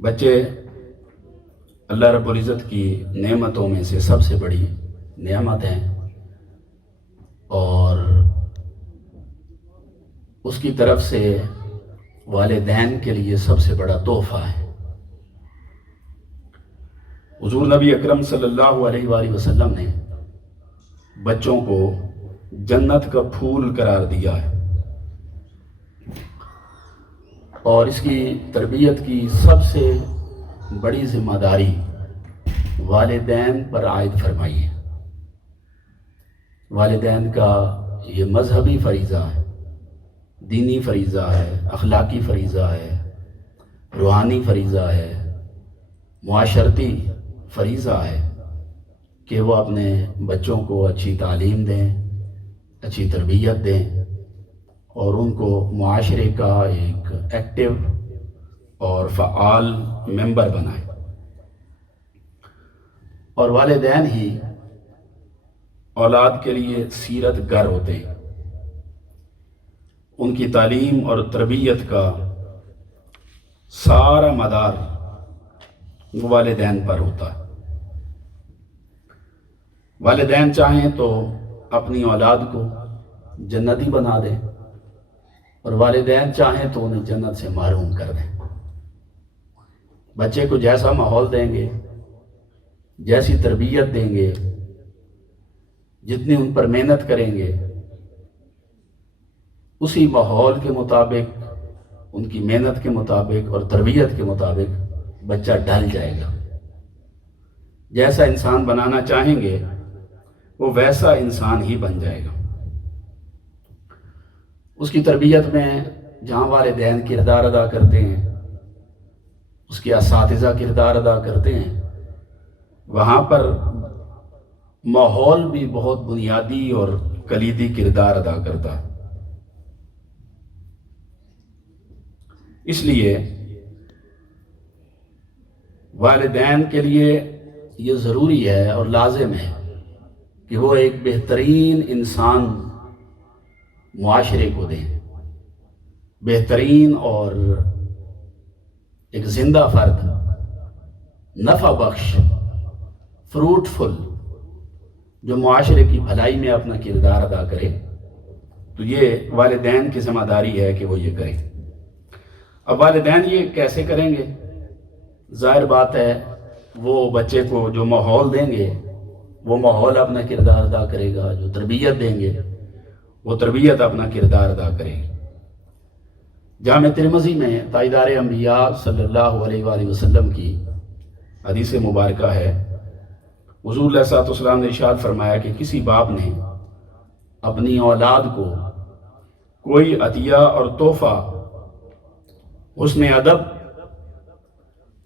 بچے اللہ رب العزت کی نعمتوں میں سے سب سے بڑی نعمت ہیں اور اس کی طرف سے والدین کے لیے سب سے بڑا تحفہ ہے۔ حضور نبی اکرم صلی اللہ علیہ وآلہ وسلم نے بچوں کو جنت کا پھول قرار دیا ہے اور اس کی تربیت کی سب سے بڑی ذمہ داری والدین پر عائد فرمائی ہے۔ والدین کا یہ مذہبی فریضہ ہے، دینی فریضہ ہے، اخلاقی فریضہ ہے، روحانی فریضہ ہے، معاشرتی فریضہ ہے کہ وہ اپنے بچوں کو اچھی تعلیم دیں، اچھی تربیت دیں اور ان کو معاشرے کا ایک ایکٹیو اور فعال ممبر بنائیں۔ اور والدین ہی اولاد کے لیے سیرت گر ہوتے ہیں۔ ان کی تعلیم اور تربیت کا سارا مدار والدین پر ہوتا ہے۔ والدین چاہیں تو اپنی اولاد کو جنتی بنا دیں اور والدین چاہیں تو انہیں جنت سے محروم کر دیں۔ بچے کو جیسا ماحول دیں گے، جیسی تربیت دیں گے، جتنی ان پر محنت کریں گے، اسی ماحول کے مطابق، ان کی محنت کے مطابق اور تربیت کے مطابق بچہ ڈھل جائے گا۔ جیسا انسان بنانا چاہیں گے وہ ویسا انسان ہی بن جائے گا۔ اس کی تربیت میں جہاں والدین کردار ادا کرتے ہیں، اس کے اساتذہ کردار ادا کرتے ہیں، وہاں پر ماحول بھی بہت بنیادی اور کلیدی کردار ادا کرتا ہے۔ اس لیے والدین کے لیے یہ ضروری ہے اور لازم ہے کہ وہ ایک بہترین انسان معاشرے کو دیں، بہترین اور ایک زندہ فرد، نفع بخش، فروٹفل، جو معاشرے کی بھلائی میں اپنا کردار ادا کرے۔ تو یہ والدین کی ذمہ داری ہے کہ وہ یہ کریں۔ اب والدین یہ کیسے کریں گے؟ ظاہر بات ہے وہ بچے کو جو ماحول دیں گے وہ ماحول اپنا کردار ادا کرے گا، جو تربیت دیں گے وہ تربیت اپنا کردار ادا کرے گی۔ جامع ترمذی میں تاجدار انبیاء صلی اللہ علیہ وآلہ وسلم کی حدیث مبارکہ ہے، حضور علیہ الصلوۃ والسلام نے ارشاد فرمایا کہ کسی باپ نے اپنی اولاد کو کوئی عطیہ اور تحفہ حسن ادب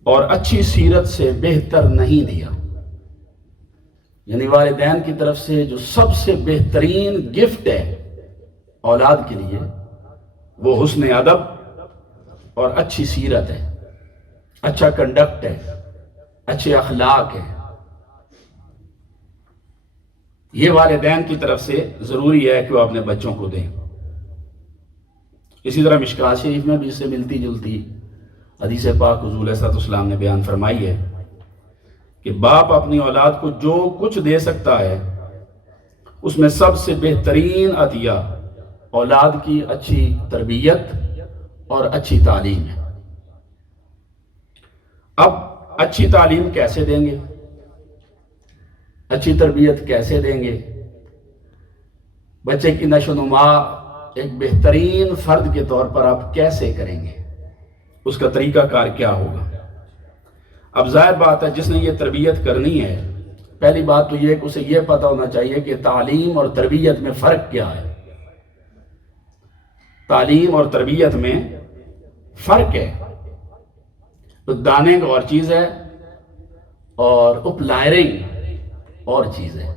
اور اچھی سیرت سے بہتر نہیں دیا۔ یعنی والدین کی طرف سے جو سب سے بہترین گفٹ ہے اولاد کے لیے وہ حسن ادب اور اچھی سیرت ہے، اچھا کنڈکٹ ہے، اچھے اخلاق ہے۔ یہ والدین کی طرف سے ضروری ہے کہ وہ اپنے بچوں کو دیں۔ اسی طرح مشکوٰۃ شریف میں بھی اس سے ملتی جلتی حدیث پاک حضور علیہ الصلوۃ والسلام نے بیان فرمائی ہے کہ باپ اپنی اولاد کو جو کچھ دے سکتا ہے اس میں سب سے بہترین عطیہ اولاد کی اچھی تربیت اور اچھی تعلیم ہے۔ اب اچھی تعلیم کیسے دیں گے؟ اچھی تربیت کیسے دیں گے؟ بچے کی نشو و نما ایک بہترین فرد کے طور پر آپ کیسے کریں گے؟ اس کا طریقہ کار کیا ہوگا؟ اب ظاہر بات ہے جس نے یہ تربیت کرنی ہے، پہلی بات تو یہ کہ اسے یہ پتہ ہونا چاہیے کہ تعلیم اور تربیت میں فرق کیا ہے۔ تعلیم اور تربیت میں فرق ہے۔ تو داننگ اور چیز ہے اور اپلائرنگ اور چیز ہے۔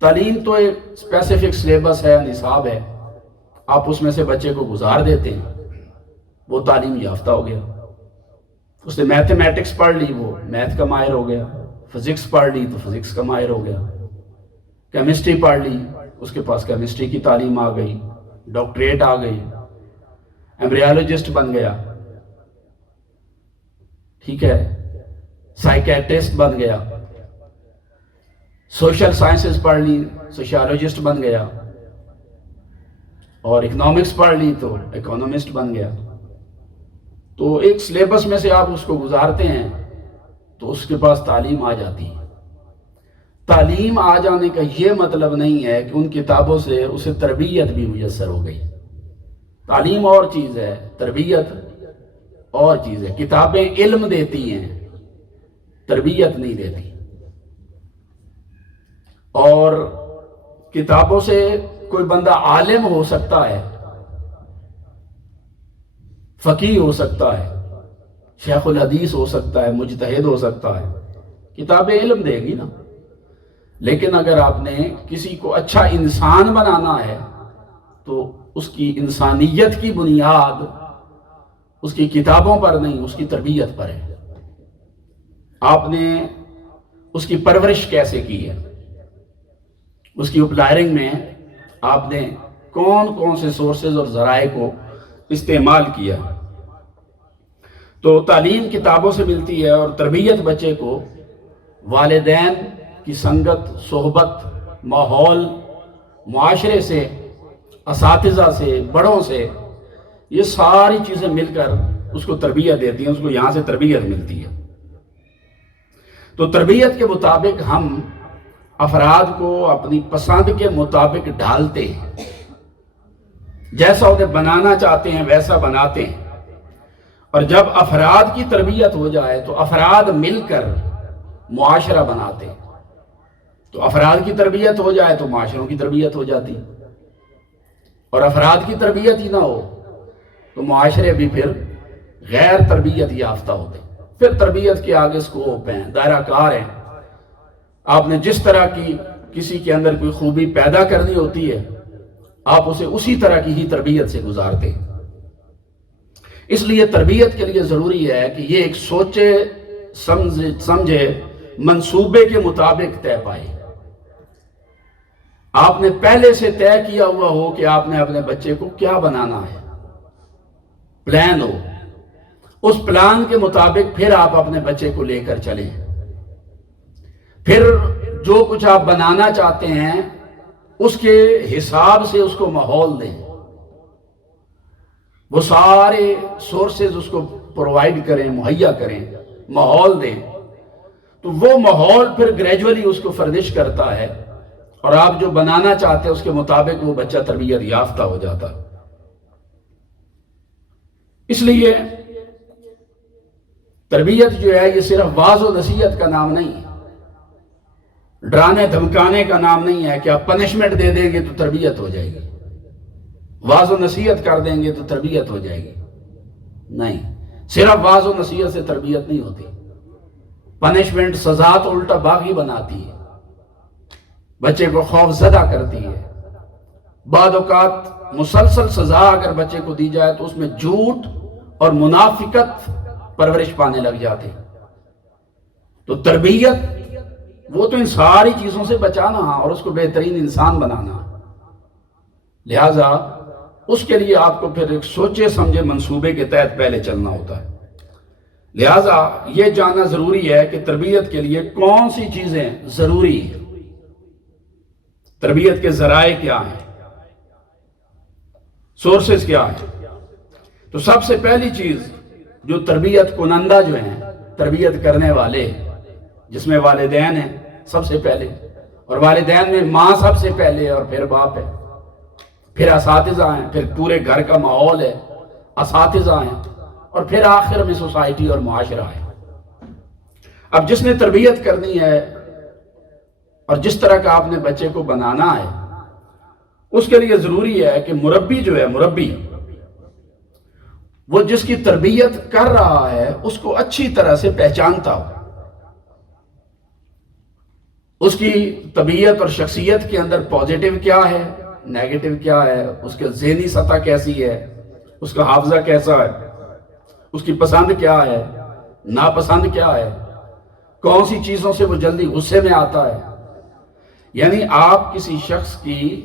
تعلیم تو ایک اسپیسیفک سلیبس ہے، نصاب ہے، آپ اس میں سے بچے کو گزار دیتے ہیں، وہ تعلیم یافتہ ہو گیا۔ اس نے میتھمیٹکس پڑھ لی، وہ میتھ کا ماہر ہو گیا۔ فزکس پڑھ لی تو فزکس کا ماہر ہو گیا۔ کیمسٹری پڑھ لی، اس کے پاس کیمسٹری کی تعلیم آ گئی، ڈاکٹریٹ آ گئی، ایمبریالوجسٹ بن گیا۔ ٹھیک ہے، سائیکیٹرسٹ بن گیا، سوشل سائنسز پڑھ لی سوشیالوجسٹ بن گیا، اور اکنامکس پڑھ لی تو اکانومسٹ بن گیا۔ تو ایک سلیبس میں سے آپ اس کو گزارتے ہیں تو اس کے پاس تعلیم آ جاتی ہے۔ تعلیم آ جانے کا یہ مطلب نہیں ہے کہ ان کتابوں سے اسے تربیت بھی میسر ہو گئی۔ تعلیم اور چیز ہے، تربیت اور چیز ہے۔ کتابیں علم دیتی ہیں، تربیت نہیں دیتی۔ اور کتابوں سے کوئی بندہ عالم ہو سکتا ہے، فقیہ ہو سکتا ہے، شیخ الحدیث ہو سکتا ہے، مجتہد ہو سکتا ہے، کتابیں علم دے گی نا۔ لیکن اگر آپ نے کسی کو اچھا انسان بنانا ہے تو اس کی انسانیت کی بنیاد اس کی کتابوں پر نہیں، اس کی تربیت پر ہے۔ آپ نے اس کی پرورش کیسے کی ہے، اس کی اپلائرنگ میں آپ نے کون کون سے سورسز اور ذرائع کو استعمال کیا۔ تو تعلیم کتابوں سے ملتی ہے، اور تربیت بچے کو والدین کی سنگت، صحبت، ماحول، معاشرے سے، اساتذہ سے، بڑوں سے، یہ ساری چیزیں مل کر اس کو تربیت دیتی ہیں، اس کو یہاں سے تربیت ملتی ہے۔ تو تربیت کے مطابق ہم افراد کو اپنی پسند کے مطابق ڈھالتے ہیں، جیسا انہیں بنانا چاہتے ہیں ویسا بناتے ہیں۔ اور جب افراد کی تربیت ہو جائے تو افراد مل کر معاشرہ بناتے ہیں۔ تو افراد کی تربیت ہو جائے تو معاشروں کی تربیت ہو جاتی، اور افراد کی تربیت ہی نہ ہو تو معاشرے بھی پھر غیر تربیت یافتہ ہوتے۔ پھر تربیت کے آگے اسکوپ ہیں، دائرہ کار ہیں۔ آپ نے جس طرح کی کسی کے اندر کوئی خوبی پیدا کرنی ہوتی ہے، آپ اسے اسی طرح کی ہی تربیت سے گزارتے ہیں۔ اس لیے تربیت کے لیے ضروری ہے کہ یہ ایک سوچے سمجھے منصوبے کے مطابق طے پائے۔ آپ نے پہلے سے طے کیا ہوا ہو کہ آپ نے اپنے بچے کو کیا بنانا ہے، پلان ہو، اس پلان کے مطابق پھر آپ اپنے بچے کو لے کر چلیں۔ پھر جو کچھ آپ بنانا چاہتے ہیں اس کے حساب سے اس کو ماحول دیں، وہ سارے سورسز اس کو پرووائڈ کریں، مہیا کریں، ماحول دیں۔ تو وہ ماحول پھر گریجولی اس کو فردش کرتا ہے، اور آپ جو بنانا چاہتے ہیں اس کے مطابق وہ بچہ تربیت یافتہ ہو جاتا۔ اس لیے تربیت جو ہے یہ صرف واعظ و نصیحت کا نام نہیں ہے، ڈرانے دھمکانے کا نام نہیں ہے کہ آپ پنشمنٹ دے دیں گے تو تربیت ہو جائے گی، واعظ و نصیحت کر دیں گے تو تربیت ہو جائے گی۔ نہیں، صرف واعظ و نصیحت سے تربیت نہیں ہوتی۔ پنشمنٹ، سزا تو الٹا باغی بناتی ہے، بچے کو خوف زدہ کرتی ہے۔ بعض اوقات مسلسل سزا اگر بچے کو دی جائے تو اس میں جھوٹ اور منافقت پرورش پانے لگ جاتے۔ تو تربیت وہ تو ان ساری چیزوں سے بچانا اور اس کو بہترین انسان بنانا، لہٰذا اس کے لیے آپ کو پھر ایک سوچے سمجھے منصوبے کے تحت پہلے چلنا ہوتا ہے۔ لہٰذا یہ جاننا ضروری ہے کہ تربیت کے لیے کون سی چیزیں ضروری ہیں، تربیت کے ذرائع کیا ہیں، سورسز کیا ہیں۔ تو سب سے پہلی چیز جو تربیت کنندہ جو ہیں، تربیت کرنے والے، جس میں والدین ہیں سب سے پہلے، اور والدین میں ماں سب سے پہلے، اور پھر باپ ہے، پھر اساتذہ ہیں، پھر پورے گھر کا ماحول ہے، اساتذہ ہیں، اور پھر آخر میں سوسائٹی اور معاشرہ ہے۔ اب جس نے تربیت کرنی ہے اور جس طرح کا آپ نے بچے کو بنانا ہے، اس کے لیے ضروری ہے کہ مربی جو ہے، مربی وہ جس کی تربیت کر رہا ہے اس کو اچھی طرح سے پہچانتا ہو، اس کی طبیعت اور شخصیت کے اندر پازیٹیو کیا ہے، نیگیٹو کیا ہے، اس کے ذہنی سطح کیسی ہے، اس کا حافظہ کیسا ہے، اس کی پسند کیا ہے، ناپسند کیا ہے، کون سی چیزوں سے وہ جلدی غصے میں آتا ہے۔ یعنی آپ کسی شخص کی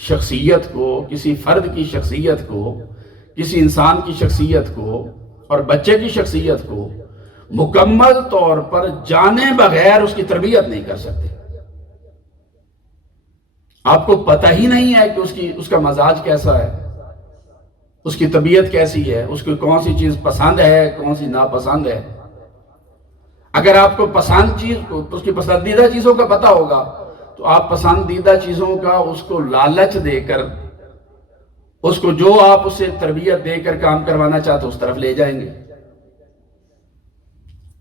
شخصیت کو، کسی فرد کی شخصیت کو، کسی انسان کی شخصیت کو اور بچے کی شخصیت کو مکمل طور پر جانے بغیر اس کی تربیت نہیں کر سکتے۔ آپ کو پتہ ہی نہیں ہے کہ اس کا مزاج کیسا ہے، اس کی طبیعت کیسی ہے، اس کو کون سی چیز پسند ہے، کون سی ناپسند ہے۔ اگر آپ کو پسند چیز، اس کی پسندیدہ چیزوں کا پتہ ہوگا تو آپ پسندیدہ چیزوں کا اس کو لالچ دے کر، اس کو جو آپ اسے تربیت دے کر کام کروانا چاہتے اس طرف لے جائیں گے۔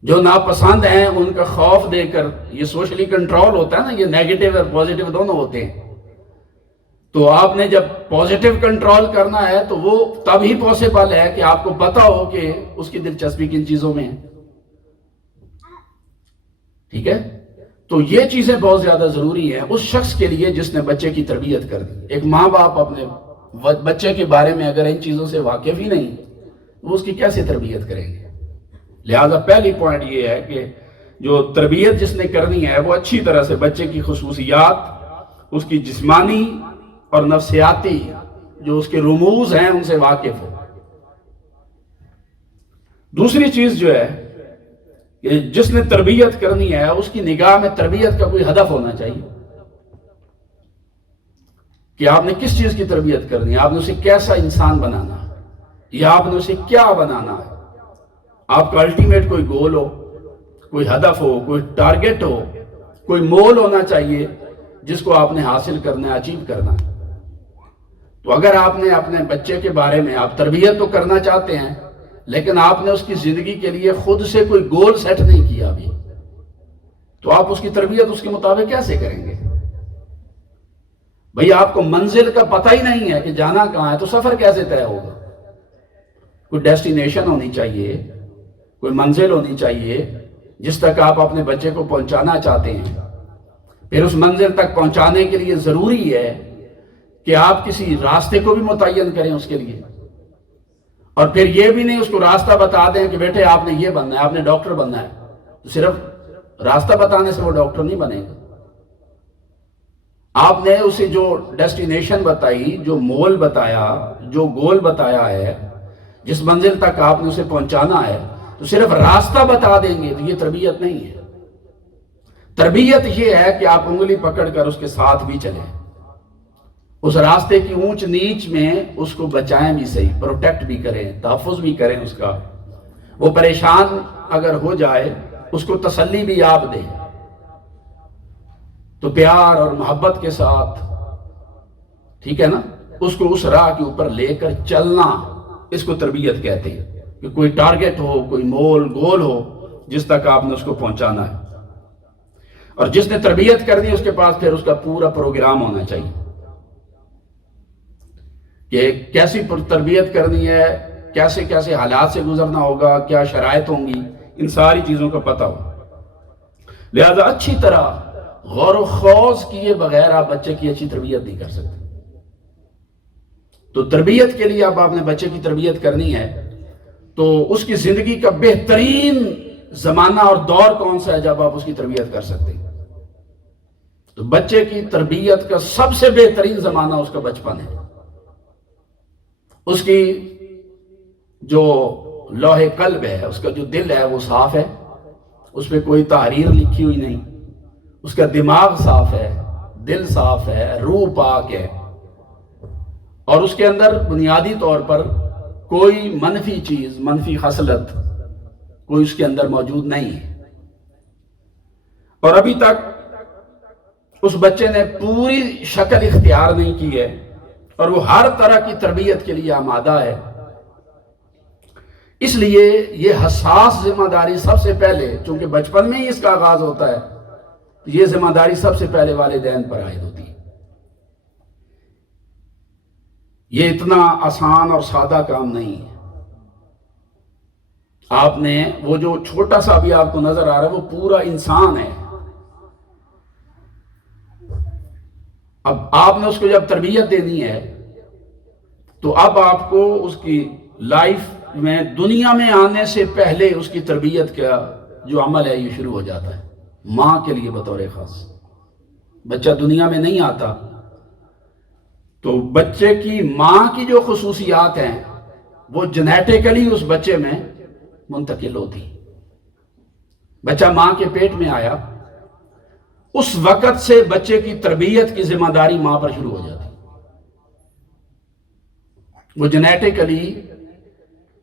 جو ناپسند ہیں ان کا خوف دے کر، یہ سوشلی کنٹرول ہوتا ہے نا، یہ نیگیٹو اور پوزیٹو دونوں ہوتے ہیں۔ تو آپ نے جب پوزیٹو کنٹرول کرنا ہے تو وہ تب ہی پاسبل ہے کہ آپ کو پتا ہو کہ اس کی دلچسپی کن چیزوں میں ہے۔ ٹھیک ہے، تو یہ چیزیں بہت زیادہ ضروری ہیں اس شخص کے لیے جس نے بچے کی تربیت کر دی۔ ایک ماں باپ اپنے بچے کے بارے میں اگر ان چیزوں سے واقف ہی نہیں تو اس کی کیسے تربیت کریں گے؟ لہذا پہلی پوائنٹ یہ ہے کہ جو تربیت جس نے کرنی ہے وہ اچھی طرح سے بچے کی خصوصیات، اس کی جسمانی اور نفسیاتی جو اس کے رموز ہیں ان سے واقف ہو۔ دوسری چیز جو ہے کہ جس نے تربیت کرنی ہے اس کی نگاہ میں تربیت کا کوئی ہدف ہونا چاہیے کہ آپ نے کس چیز کی تربیت کرنی ہے، آپ نے اسے کیسا انسان بنانا ہے یا آپ نے اسے کیا بنانا ہے۔ آپ کا الٹیمیٹ کوئی گول ہو، کوئی ہدف ہو، کوئی ٹارگٹ ہو، کوئی مول ہونا چاہیے جس کو آپ نے حاصل کرنا ہے، اچیو کرنا ہے۔ تو اگر آپ نے اپنے بچے کے بارے میں، آپ تربیت تو کرنا چاہتے ہیں لیکن آپ نے اس کی زندگی کے لیے خود سے کوئی گول سیٹ نہیں کیا ابھی، تو آپ اس کی تربیت اس کے مطابق کیسے کریں گے؟ بھئی آپ کو منزل کا پتہ ہی نہیں ہے کہ جانا کہاں ہے تو سفر کیسے طے ہوگا؟ کوئی ڈیسٹینیشن ہونی چاہیے، کوئی منزل ہونی چاہیے جس تک آپ اپنے بچے کو پہنچانا چاہتے ہیں۔ پھر اس منزل تک پہنچانے کے لیے ضروری ہے کہ آپ کسی راستے کو بھی متعین کریں اس کے لیے، اور پھر یہ بھی نہیں اس کو راستہ بتا دیں کہ بیٹے آپ نے یہ بننا ہے، آپ نے ڈاکٹر بننا ہے، تو صرف راستہ بتانے سے وہ ڈاکٹر نہیں بنے گا۔ آپ نے اسے جو ڈیسٹینیشن بتائی، جو مول بتایا، جو گول بتایا ہے، جس منزل تک آپ نے اسے پہنچانا ہے، تو صرف راستہ بتا دیں گے تو یہ تربیت نہیں ہے۔ تربیت یہ ہے کہ آپ انگلی پکڑ کر اس کے ساتھ بھی چلیں، اس راستے کی اونچ نیچ میں اس کو بچائیں بھی صحیح، پروٹیکٹ بھی کریں، تحفظ بھی کریں اس کا۔ وہ پریشان اگر ہو جائے اس کو تسلی بھی آپ دیں، تو پیار اور محبت کے ساتھ، ٹھیک ہے نا، اس کو اس راہ کے اوپر لے کر چلنا، اس کو تربیت کہتے ہیں کہ کوئی ٹارگٹ ہو، کوئی مول گول ہو جس تک آپ نے اس کو پہنچانا ہے۔ اور جس نے تربیت کرنی اس کے پاس پھر اس کا پورا پروگرام ہونا چاہیے کہ کیسی تربیت کرنی ہے، کیسے کیسے حالات سے گزرنا ہوگا، کیا شرائط ہوں گی، ان ساری چیزوں کا پتہ ہو۔ لہذا اچھی طرح غور و خوض کیے بغیر آپ بچے کی اچھی تربیت نہیں کر سکتے۔ تو تربیت کے لیے اب آپ نے بچے کی تربیت کرنی ہے تو اس کی زندگی کا بہترین زمانہ اور دور کون سا ہے جب آپ اس کی تربیت کر سکتے ہیں؟ تو بچے کی تربیت کا سب سے بہترین زمانہ اس کا بچپن ہے۔ اس کی جو لوح قلب ہے، اس کا جو دل ہے وہ صاف ہے، اس پہ کوئی تحریر لکھی ہوئی نہیں، اس کا دماغ صاف ہے، دل صاف ہے، روح پاک ہے، اور اس کے اندر بنیادی طور پر کوئی منفی چیز، منفی خصلت کوئی اس کے اندر موجود نہیں ہے۔ اور ابھی تک اس بچے نے پوری شکل اختیار نہیں کی ہے اور وہ ہر طرح کی تربیت کے لیے آمادہ ہے۔ اس لیے یہ حساس ذمہ داری سب سے پہلے، چونکہ بچپن میں ہی اس کا آغاز ہوتا ہے، یہ ذمہ داری سب سے پہلے والدین پر عائد ہوتی ہے۔ یہ اتنا آسان اور سادہ کام نہیں ہے۔ آپ نے وہ جو چھوٹا سا بھی آپ کو نظر آ رہا ہے وہ پورا انسان ہے۔ اب آپ نے اس کو جب تربیت دینی ہے تو اب آپ کو اس کی لائف میں، دنیا میں آنے سے پہلے اس کی تربیت کا جو عمل ہے یہ شروع ہو جاتا ہے ماں کے لیے بطور خاص۔ بچہ دنیا میں نہیں آتا تو بچے کی ماں کی جو خصوصیات ہیں وہ جنیٹیکلی اس بچے میں منتقل ہوتی۔ بچہ ماں کے پیٹ میں آیا، اس وقت سے بچے کی تربیت کی ذمہ داری ماں پر شروع ہو جاتی۔ وہ جینیٹیکلی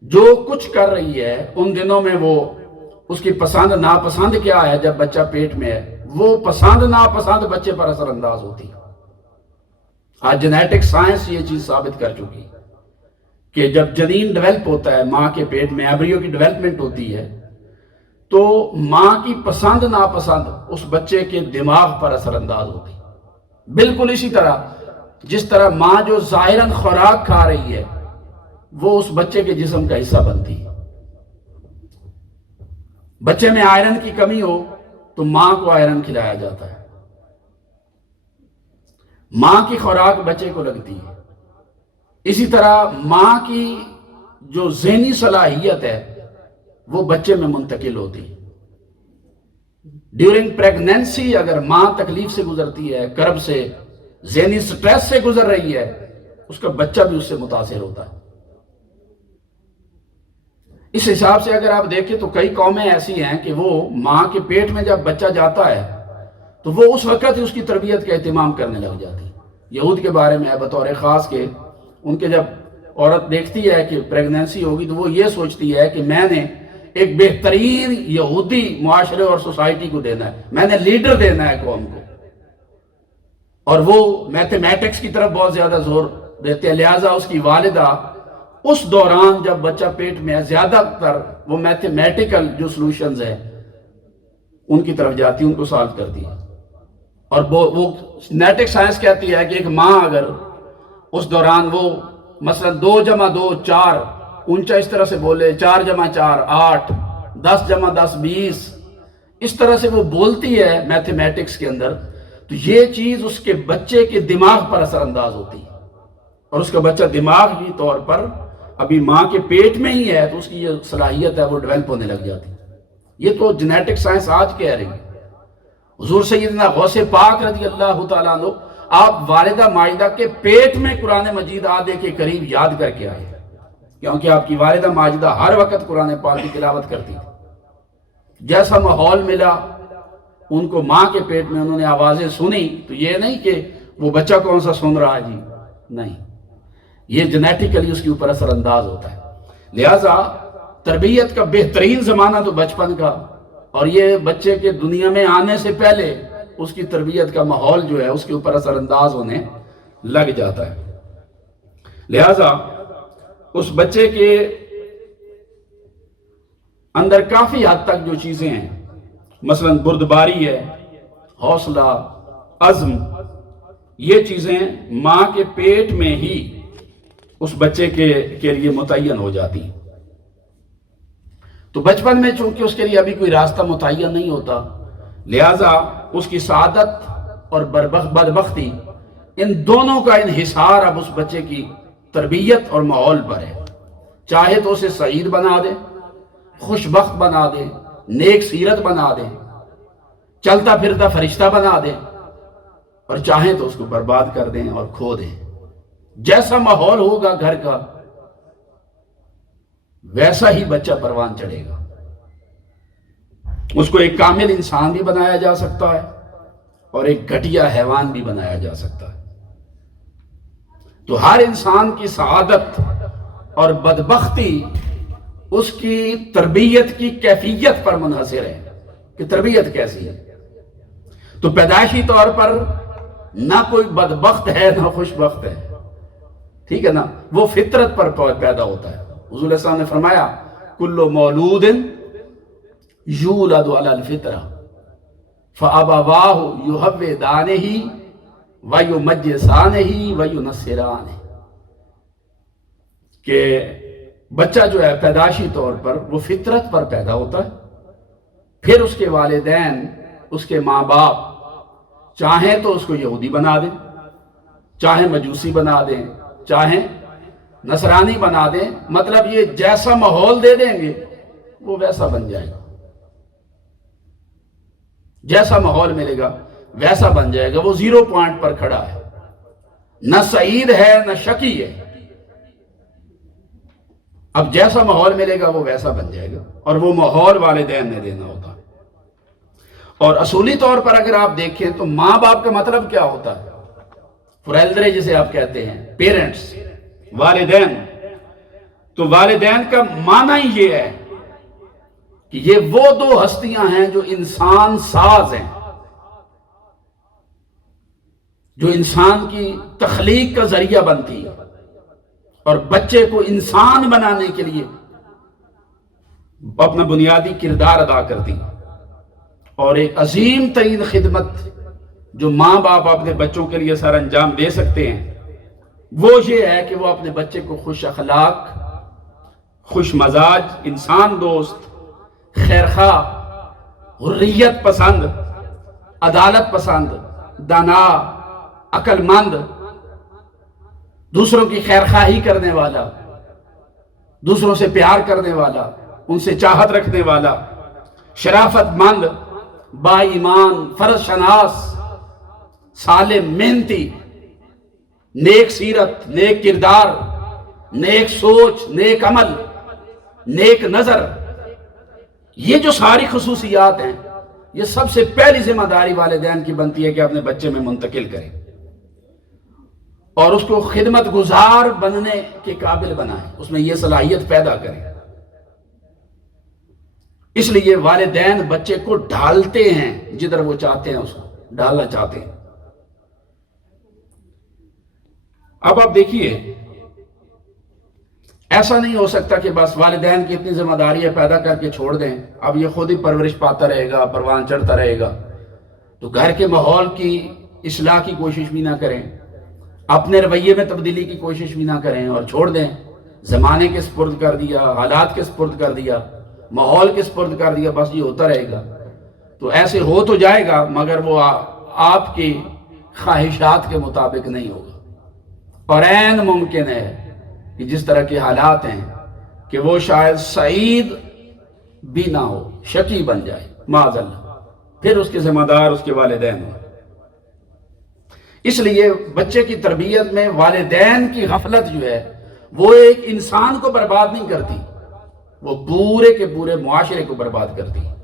جو کچھ کر رہی ہے ان دنوں میں، وہ اس کی پسند ناپسند کیا ہے جب بچہ پیٹ میں ہے، وہ پسند ناپسند بچے پر اثر انداز ہوتی ہے۔ آج جینیٹک سائنس یہ چیز ثابت کر چکی کہ جب جنین ڈیولپ ہوتا ہے ماں کے پیٹ میں، ایمبریو کی ڈیولپمنٹ ہوتی ہے، تو ماں کی پسند ناپسند اس بچے کے دماغ پر اثر انداز ہوتی ہے۔ بالکل اسی طرح جس طرح ماں جو ظاہراً خوراک کھا رہی ہے وہ اس بچے کے جسم کا حصہ بنتی ہے۔ بچے میں آئرن کی کمی ہو تو ماں کو آئرن کھلایا جاتا ہے، ماں کی خوراک بچے کو لگتی ہے۔ اسی طرح ماں کی جو ذہنی صلاحیت ہے وہ بچے میں منتقل ہوتی ہے۔ ڈیورنگ پریگنینسی اگر ماں تکلیف سے گزرتی ہے، کرب سے، ذہنی سٹریس سے گزر رہی ہے، اس کا بچہ بھی اس سے متاثر ہوتا ہے۔ اس حساب سے اگر آپ دیکھیں تو کئی قومیں ایسی ہیں کہ وہ ماں کے پیٹ میں جب بچہ جاتا ہے تو وہ اس وقت ہی اس کی تربیت کا اہتمام کرنے لگ جاتی ہے۔ یہود کے بارے میں بطور خاص کے ان کے جب عورت دیکھتی ہے کہ پریگنینسی ہوگی تو وہ یہ سوچتی ہے کہ میں نے ایک بہترین یہودی معاشرے اور سوسائٹی کو دینا ہے، میں نے لیڈر دینا ہے قوم کو، اور وہ میتھمیٹکس کی طرف بہت زیادہ زور دیتے ہیں۔ لہٰذا اس کی والدہ اس دوران جب بچہ پیٹ میں ہے زیادہ تر وہ میتھمیٹیکل جو سلوشنز ہیں ان کی طرف جاتی، ان کو سالو کرتی ہے۔ اور وہ جینیٹک سائنس کہتی ہے کہ ایک ماں اگر اس دوران وہ مثلا 2 × 2 4 اونچا اس طرح سے بولے، 4 × 4 8، 10 × 10 20، اس طرح سے وہ بولتی ہے میتھمیٹکس کے اندر، تو یہ چیز اس کے بچے کے دماغ پر اثر انداز ہوتی ہے، اور اس کا بچہ دماغی طور پر ابھی ماں کے پیٹ میں ہی ہے تو اس کی یہ صلاحیت ہے وہ ڈیولپ ہونے لگ جاتی ہے۔ یہ تو جینیٹک سائنس آج کہہ رہی ہے۔ حضور سیدنا غوث پاک رضی اللہ تعالیٰ عنہ آپ والدہ ماجدہ کے پیٹ میں قرآن مجید آدھے کے قریب یاد کر کے آئے، کیونکہ آپ کی والدہ ماجدہ ہر وقت قرآن پاک کی تلاوت کرتی تھی۔ جیسا ماحول ملا ان کو ماں کے پیٹ میں، انہوں نے آوازیں سنی، تو یہ نہیں کہ وہ بچہ کون سا سن رہا ہے جی، نہیں، یہ جینیٹیکلی اس کے اوپر اثر انداز ہوتا ہے۔ لہٰذا تربیت کا بہترین زمانہ تو بچپن کا، اور یہ بچے کے دنیا میں آنے سے پہلے اس کی تربیت کا ماحول جو ہے اس کے اوپر اثر انداز ہونے لگ جاتا ہے۔ لہٰذا اس بچے کے اندر کافی حد تک جو چیزیں ہیں، مثلا بردباری ہے، حوصلہ، عزم، یہ چیزیں ماں کے پیٹ میں ہی اس بچے کے لیے متعین ہو جاتی ہیں۔ تو بچپن میں چونکہ اس کے لیے ابھی کوئی راستہ متعین نہیں ہوتا، لہٰذا اس کی سعادت اور بدبختی ان دونوں کا انحصار اب اس بچے کی تربیت اور ماحول پر ہے۔ چاہے تو اسے سعید بنا دے، خوش بخت بنا دے، نیک سیرت بنا دے، چلتا پھرتا فرشتہ بنا دے، اور چاہیں تو اس کو برباد کر دیں اور کھو دیں۔ جیسا ماحول ہوگا گھر کا ویسا ہی بچہ پروان چڑھے گا۔ اس کو ایک کامل انسان بھی بنایا جا سکتا ہے اور ایک گھٹیا حیوان بھی بنایا جا سکتا ہے۔ تو ہر انسان کی سعادت اور بدبختی اس کی تربیت کی کیفیت پر منحصر ہے کہ تربیت کیسی ہے۔ تو پیدائشی طور پر نہ کوئی بدبخت ہے نہ خوش بخت ہے، ٹھیک ہے نا، وہ فطرت پر پیدا ہوتا ہے۔ حضور علیہ السلام نے فرمایا کل مولود یولد علی الفطرہ فابواہ یہودانہ ویمجسانہ وینصرانہ، کہ بچہ جو ہے پیدائشی طور پر وہ فطرت پر پیدا ہوتا ہے، پھر اس کے والدین، اس کے ماں باپ چاہیں تو اس کو یہودی بنا دیں، چاہیں مجوسی بنا دیں، چاہیں نصرانی بنا دیں، مطلب یہ جیسا ماحول دے دیں گے وہ ویسا بن جائے گا، جیسا ماحول ملے گا ویسا بن جائے گا۔ وہ 0 پوائنٹ پر کھڑا ہے، نہ سعید ہے نہ شقی ہے، اب جیسا ماحول ملے گا وہ ویسا بن جائے گا، اور وہ ماحول والدین نے دینا ہوتا ہے۔ اور اصولی طور پر اگر آپ دیکھیں تو ماں باپ کا مطلب کیا ہوتا ہے؟ فرائلدرے جسے آپ کہتے ہیں، پیرنٹس، والدین. تو والدین کا معنی ہی یہ ہے کہ یہ وہ دو ہستیاں ہیں جو انسان ساز ہیں، جو انسان کی تخلیق کا ذریعہ بنتی ہے اور بچے کو انسان بنانے کے لیے اپنا بنیادی کردار ادا کرتی. اور ایک عظیم ترین خدمت جو ماں باپ اپنے بچوں کے لیے سر انجام دے سکتے ہیں وہ یہ ہے کہ وہ اپنے بچے کو خوش اخلاق، خوش مزاج، انسان دوست، خیرخواہ، حریت پسند، عدالت پسند، دانا، عقل مند، دوسروں کی خیرخواہی کرنے والا، دوسروں سے پیار کرنے والا، ان سے چاہت رکھنے والا، شرافت مند، با ایمان، فرض شناس، صالح، محنتی، نیک سیرت، نیک کردار، نیک سوچ، نیک عمل، نیک نظر. یہ جو ساری خصوصیات ہیں یہ سب سے پہلی ذمہ داری والدین کی بنتی ہے کہ اپنے بچے میں منتقل کریں اور اس کو خدمت گزار بننے کے قابل بنائیں، اس میں یہ صلاحیت پیدا کریں. اس لیے والدین بچے کو ڈھالتے ہیں جدھر وہ چاہتے ہیں، اس کو ڈالنا چاہتے ہیں. اب آپ دیکھیے، ایسا نہیں ہو سکتا کہ بس والدین کی اتنی ذمہ داریاں پیدا کر کے چھوڑ دیں، اب یہ خود ہی پرورش پاتا رہے گا، پروان چڑھتا رہے گا. تو گھر کے ماحول کی اصلاح کی کوشش بھی نہ کریں، اپنے رویے میں تبدیلی کی کوشش بھی نہ کریں اور چھوڑ دیں. زمانے کے سپرد کر دیا، حالات کے سپرد کر دیا، ماحول کے سپرد کر دیا، بس یہ ہوتا رہے گا. تو ایسے ہو تو جائے گا مگر وہ آپ کی خواہشات کے مطابق نہیں ہوگا. اور عین ممکن ہے کہ جس طرح کے حالات ہیں کہ وہ شاید سعید بھی نہ ہو، شقی بن جائے معاذ اللہ، پھر اس کے ذمہ دار اس کے والدین ہیں. اس لیے بچے کی تربیت میں والدین کی غفلت جو ہے وہ ایک انسان کو برباد نہیں کرتی، وہ پورے کے پورے معاشرے کو برباد کرتی ہے.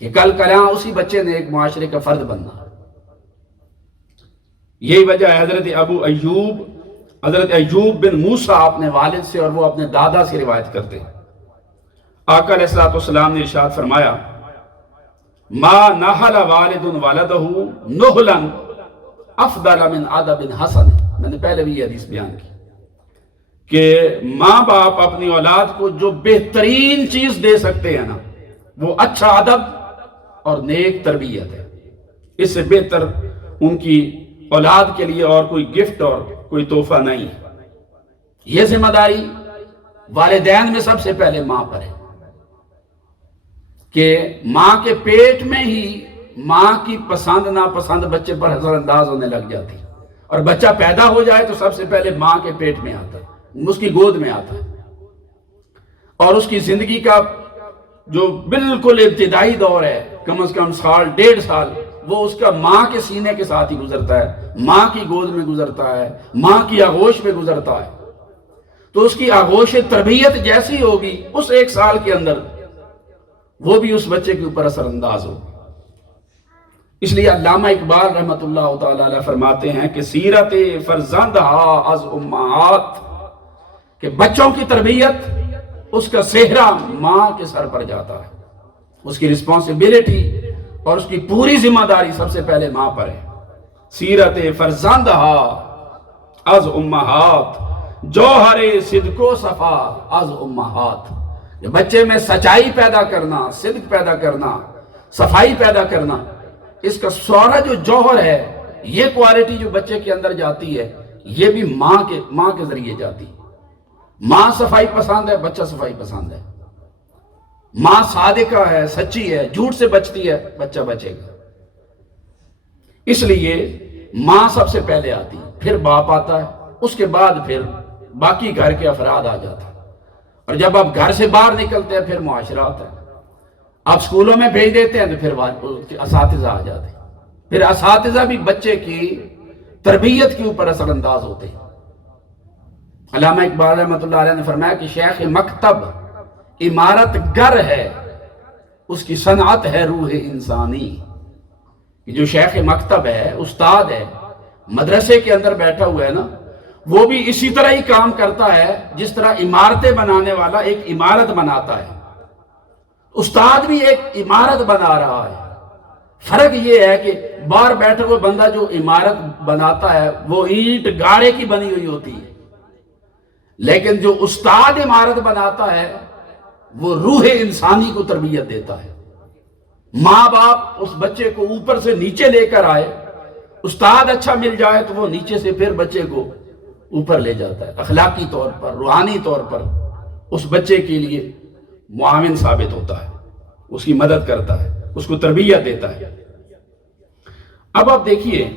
کہ کل کلاں اسی بچے نے ایک معاشرے کا فرد بننا. یہی وجہ ہے حضرت ایوب بن موسیٰ اپنے والد سے اور وہ اپنے دادا سے روایت کرتے ہیں. آقا علیہ السلام نے ارشاد فرمایا، ما نحل والد ولدہ نحلا افضل من ادب حسن. میں نے پہلے بھی یہ حدیث بیان کی کہ ماں باپ اپنی اولاد کو جو بہترین چیز دے سکتے ہیں نا وہ اچھا ادب اور نیک تربیت ہے. اس سے بہتر ان کی اولاد کے لیے اور کوئی گفٹ اور کوئی تحفہ نہیں. یہ ذمہ داری والدین میں سب سے پہلے ماں پر ہے کہ ماں کے پیٹ میں ہی ماں کی پسند ناپسند بچے پر اثر انداز ہونے لگ جاتی. اور بچہ پیدا ہو جائے تو سب سے پہلے ماں کے پیٹ میں آتا ہے، اس کی گود میں آتا ہے، اور اس کی زندگی کا جو بالکل ابتدائی دور ہے، کم از کم سال 1.5 سال، وہ اس کا ماں کے سینے کے ساتھ ہی گزرتا ہے، ماں کی گود میں گزرتا ہے، ماں کی آغوش میں گزرتا ہے. تو اس کی آغوش تربیت جیسی ہوگی اس 1 سال کے اندر وہ بھی اس بچے کے اوپر اثر انداز ہوگی. اس لیے علامہ اقبال رحمۃ اللہ تعالی علیہ فرماتے ہیں کہ سیرت فرزندہا از امہات، کہ بچوں کی تربیت اس کا صحرا ماں کے سر پر جاتا ہے. اس کی رسپانسبلٹی اور اس کی پوری ذمہ داری سب سے پہلے ماں پر ہے. سیرت فرزندہا از امہات، جوہر صدق و صفا از امہات. بچے میں سچائی پیدا کرنا، صدق پیدا کرنا، صفائی پیدا کرنا، اس کا سارا جو جوہر ہے، یہ کوالٹی جو بچے کے اندر جاتی ہے یہ بھی ماں کے ذریعے جاتی. ماں صفائی پسند ہے، بچہ صفائی پسند ہے. ماں صادقہ ہے، سچی ہے، جھوٹ سے بچتی ہے، بچہ بچے گا. اس لیے ماں سب سے پہلے آتی، پھر باپ آتا ہے، اس کے بعد پھر باقی گھر کے افراد آ جاتے ہیں. اور جب آپ گھر سے باہر نکلتے ہیں پھر معاشرہ آتا ہے. آپ سکولوں میں بھیج دیتے ہیں تو پھر اساتذہ آ جاتے ہیں. پھر اساتذہ بھی بچے کی تربیت کے اوپر اثر انداز ہوتے ہیں. علامہ اقبال رحمۃ اللہ علیہ نے فرمایا کہ شیخ مکتب عمارت گر ہے، اس کی صنعت ہے روح انسانی. کہ جو شیخ مکتب ہے، استاد ہے، مدرسے کے اندر بیٹھا ہوا ہے نا، وہ بھی اسی طرح ہی کام کرتا ہے جس طرح عمارتیں بنانے والا ایک عمارت بناتا ہے. استاد بھی ایک عمارت بنا رہا ہے. فرق یہ ہے کہ باہر بیٹھے ہوئے بندہ جو عمارت بناتا ہے وہ اینٹ گاڑے کی بنی ہوئی ہوتی ہے، لیکن جو استاد عمارت بناتا ہے وہ روح انسانی کو تربیت دیتا ہے. ماں باپ اس بچے کو اوپر سے نیچے لے کر آئے، استاد اچھا مل جائے تو وہ نیچے سے پھر بچے کو اوپر لے جاتا ہے، اخلاقی طور پر، روحانی طور پر اس بچے کے لیے معاون ثابت ہوتا ہے، اس کی مدد کرتا ہے، اس کو تربیت دیتا ہے. اب آپ دیکھیے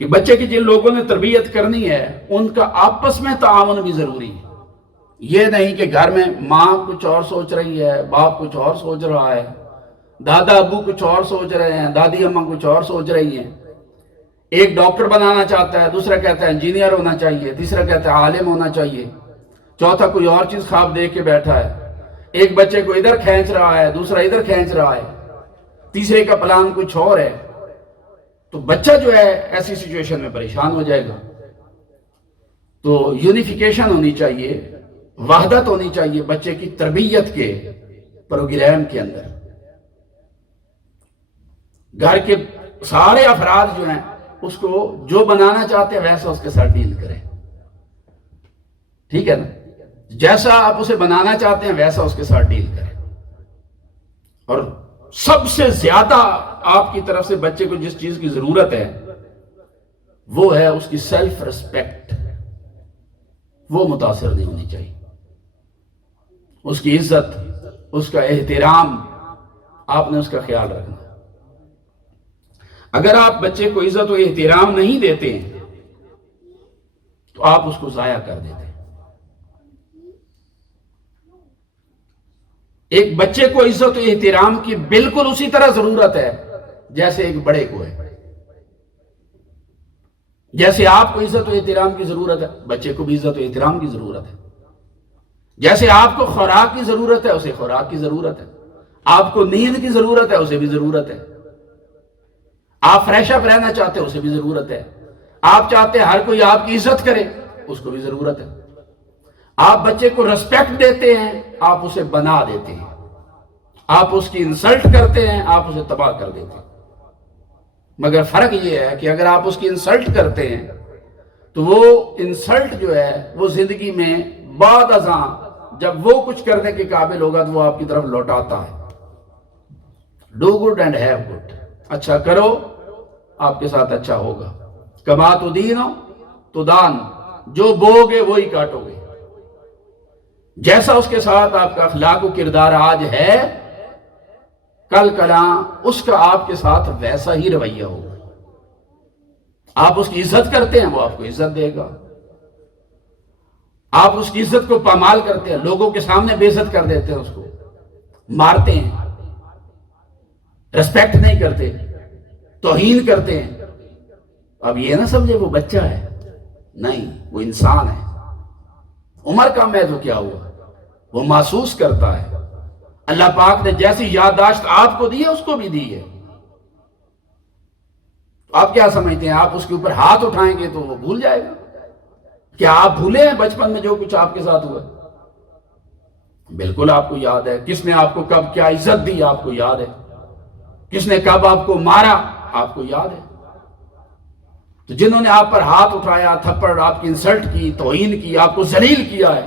کہ بچے کی جن لوگوں نے تربیت کرنی ہے ان کا آپس میں تعاون بھی ضروری ہے. یہ نہیں کہ گھر میں ماں کچھ اور سوچ رہی ہے، باپ کچھ اور سوچ رہا ہے، دادا ابو کچھ اور سوچ رہے ہیں، دادی اماں کچھ اور سوچ رہی ہیں. ایک ڈاکٹر بنانا چاہتا ہے، دوسرا کہتا ہے انجینئر ہونا چاہیے، تیسرا کہتا ہے عالم ہونا چاہیے، چوتھا کوئی اور چیز خواب دیکھ کے بیٹھا ہے. ایک بچے کو ادھر کھینچ رہا ہے، دوسرا ادھر کھینچ رہا ہے، تیسرے کا پلان کچھ اور ہے. تو بچہ جو ہے ایسی سچویشن میں پریشان ہو جائے گا. تو یونیفیکیشن ہونی چاہیے، وحدت ہونی چاہیے بچے کی تربیت کے پروگرام کے اندر. گھر کے سارے افراد جو ہیں اس کو جو بنانا چاہتے ہیں ویسا اس کے ساتھ ڈیل کریں. ٹھیک ہے نا؟ جیسا آپ اسے بنانا چاہتے ہیں ویسا اس کے ساتھ ڈیل کریں. اور سب سے زیادہ آپ کی طرف سے بچے کو جس چیز کی ضرورت ہے وہ ہے اس کی سیلف ریسپیکٹ. وہ متاثر نہیں ہونی چاہیے. اس کی عزت، اس کا احترام، آپ نے اس کا خیال رکھنا. اگر آپ بچے کو عزت و احترام نہیں دیتے ہیں تو آپ اس کو ضائع کر دیتے ہیں. ایک بچے کو عزت و احترام کی بالکل اسی طرح ضرورت ہے جیسے ایک بڑے کو ہے. جیسے آپ کو عزت و احترام کی ضرورت ہے بچے کو بھی عزت و احترام کی ضرورت ہے. جیسے آپ کو خوراک کی ضرورت ہے اسے خوراک کی ضرورت ہے. آپ کو نیند کی ضرورت ہے اسے بھی ضرورت ہے. آپ فریش اپ رہنا چاہتے ہیں اسے بھی ضرورت ہے. آپ چاہتے ہیں ہر کوئی آپ کی عزت کرے اس کو بھی ضرورت ہے. آپ بچے کو ریسپیکٹ دیتے ہیں، آپ اسے بنا دیتے ہیں. آپ اس کی انسلٹ کرتے ہیں، آپ اسے تباہ کر دیتے ہیں. مگر فرق یہ ہے کہ اگر آپ اس کی انسلٹ کرتے ہیں تو وہ انسلٹ جو ہے وہ زندگی میں بعد ازاں جب وہ کچھ کرنے کے قابل ہوگا تو وہ آپ کی طرف لوٹاتا ہے. Do good and have good. اچھا کرو، آپ کے ساتھ اچھا ہوگا. کما تو دینو تو دان، جو بو گے وہی کاٹو گے. جیسا اس کے ساتھ آپ کا اخلاق و کردار آج ہے، کل کلاں اس کا آپ کے ساتھ ویسا ہی رویہ ہوگا. آپ اس کی عزت کرتے ہیں وہ آپ کو عزت دے گا. آپ اس کی عزت کو پامال کرتے ہیں، لوگوں کے سامنے بے عزت کر دیتے ہیں، اس کو مارتے ہیں، ریسپیکٹ نہیں کرتے، توہین کرتے ہیں. اب یہ نہ سمجھے وہ بچہ ہے، نہیں، وہ انسان ہے. عمر کم ہے تو کیا ہوا، وہ محسوس کرتا ہے. اللہ پاک نے جیسی یادداشت آپ کو دی ہے اس کو بھی دی ہے. آپ کیا سمجھتے ہیں آپ اس کے اوپر ہاتھ اٹھائیں گے تو وہ بھول جائے گا؟ کیا آپ بھولے ہیں بچپن میں جو کچھ آپ کے ساتھ ہوا؟ بالکل آپ کو یاد ہے. کس نے آپ کو کب کیا عزت دی آپ کو یاد ہے. کس نے کب آپ کو مارا آپ کو یاد ہے. تو جنہوں نے آپ پر ہاتھ اٹھایا، تھپڑ، آپ کی انسلٹ کی، توہین کی، آپ کو ذلیل کیا ہے،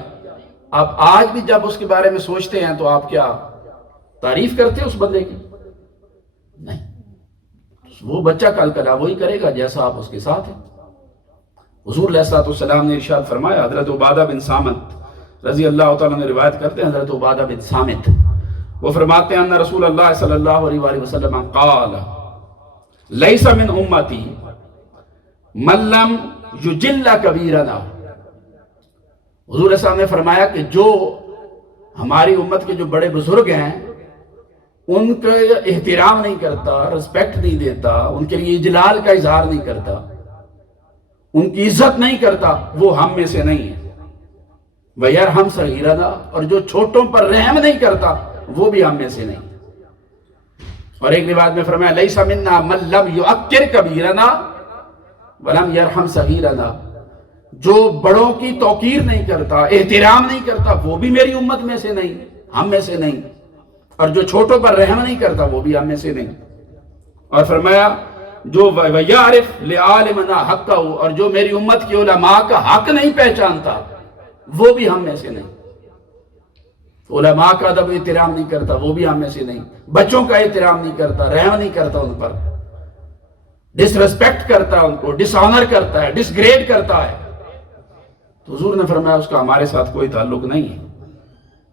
آپ آج بھی جب اس کے بارے میں سوچتے ہیں تو آپ کیا تعریف کرتے ہیں اس بندے کی؟ نہیں. وہ بچہ کل کلا وہی کرے گا جیسا آپ اس کے ساتھ ہیں. حضور علیہ الصلوۃ والسلام نے ارشاد فرمایا، حضرت عبادہ بن صامت رضی اللہ تعالیٰ نے روایت کرتے ہیں، حضرت عبادہ بن صامت وہ فرماتے ہیں ان رسول اللہ صلی اللہ علیہ وآلہ وسلم قال لیس من امتی من لم یجل کبیرنا. حضور علیہ السلام نے فرمایا کہ جو ہماری امت کے جو بڑے بزرگ ہیں ان کا احترام نہیں کرتا، رسپیکٹ نہیں دیتا، ان کے لیے اجلال کا اظہار نہیں کرتا، ان کی عزت نہیں کرتا، وہ ہم میں سے نہیں ہے. وَيَرْحَمْ صَغِيرَنَا، اور جو چھوٹوں پر رحم نہیں کرتا وہ بھی ہم میں سے نہیں. اور ایک روایت میں فرمایا لیس منا من لم یؤکر کبیرنا ولم یرحم صغیرنا، جو بڑوں کی توقیر نہیں کرتا، احترام نہیں کرتا، وہ بھی میری امت میں سے نہیں، ہم میں سے نہیں. اور جو چھوٹوں پر رحم نہیں کرتا وہ بھی ہم میں سے نہیں. اور فرمایا جو وَيَعْرِفْ لِعَالِمَنَا حَقَّهُ، اور جو میری امت کی علماء کا حق نہیں پہچانتا وہ بھی ہم میں سے نہیں. علماء کا ادب احترام نہیں کرتا وہ بھی ہم میں سے نہیں. بچوں کا احترام نہیں کرتا، رحم نہیں کرتا ان پر، ڈس ریسپیکٹ کرتا ہے ان کو، ڈس آنر کرتا ہے، ڈس گریڈ کرتا ہے، تو حضور نے فرمایا اس کا ہمارے ساتھ کوئی تعلق نہیں ہے.